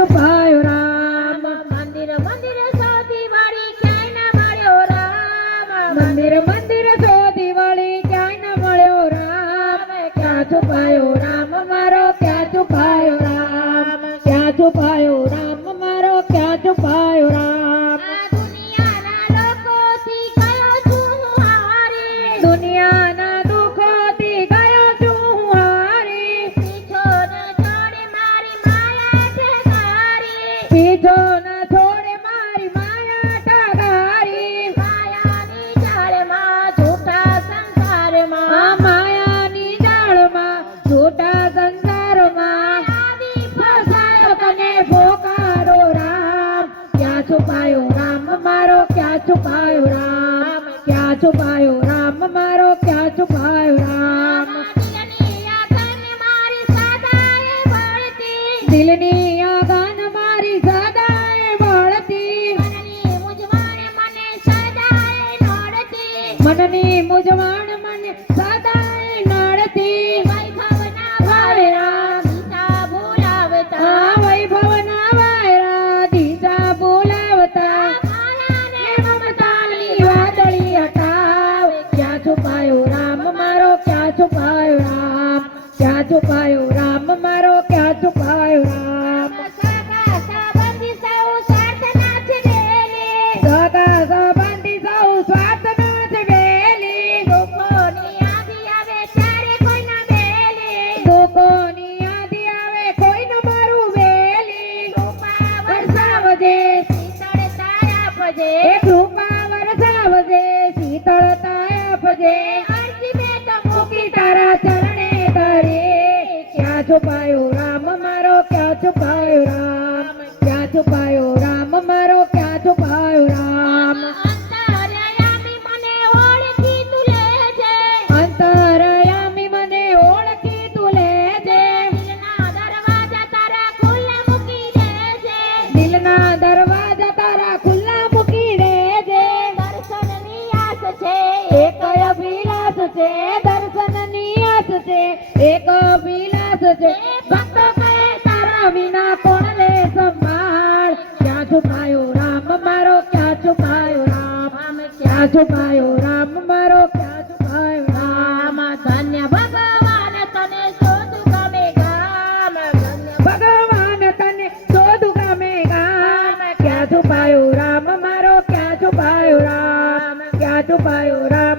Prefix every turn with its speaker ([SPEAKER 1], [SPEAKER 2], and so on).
[SPEAKER 1] છુપાયો રામ
[SPEAKER 2] મંદિર મંદિર શોધી વાળી ક્યાંય ના મળ્યો રામ
[SPEAKER 1] મંદિર મંદિર શોધી વાળી ક્યાંય ના મળ્યો રામ ક્યાં છુપાયો રામ મારો ક્યાં છુપાયો ઓ કે ચુપાય રામ કે ચુપાયો રામ
[SPEAKER 2] મારો
[SPEAKER 1] કે ચુપાય રામ
[SPEAKER 2] દિલની આઘાન મારી સદાય વળતી
[SPEAKER 1] દિલની આઘાન મારી સદાય વળતી
[SPEAKER 2] મનની મુજમાને મને સદાય રળતી
[SPEAKER 1] મનની મુજમાને છુપાયો રામ મારો ક્યાં છુપાયો રામ ક્યાં છુપાયો રામ મારો ક્યાં છુપાયો રામ
[SPEAKER 2] સગા સંબંધી સૌ સ્વાર્થ નાથ વેલી લોકોની યાદી આવે ત્યારે કોઈ ના વેલી
[SPEAKER 1] લોકોની યાદી આવે કોઈ ન મારું વેલી વરસાવજે
[SPEAKER 2] શીતળ તારા પજે
[SPEAKER 1] જોજે
[SPEAKER 2] અરજી મેં તો
[SPEAKER 1] તારા ચરણે તારે ક્યાં છુપાયો રામ મારો ક્યાં છુપાયો રામ ક્યાં છુપાયો રામ મારો ક્યાં છુપાયો રામ
[SPEAKER 2] મને ઓળખી તું લેજે દિલના દરવાજા તારા ખુલ્લા મૂકી દેજે
[SPEAKER 1] દિલના દરવાજા તારા ખુલ્લા सचे दर्शन
[SPEAKER 2] निया सचे एक
[SPEAKER 1] बिना सचे भक्त कहे तारा बिना कौन ले संभाल क्या छुपायो राम मारो क्या छुपायो राम क्या छुपायो राम मारो क्या छुपायो राम धन्य भगवान तने क्या छुपायो राम मारो क्या छुपायो राम क्या छुपायो राम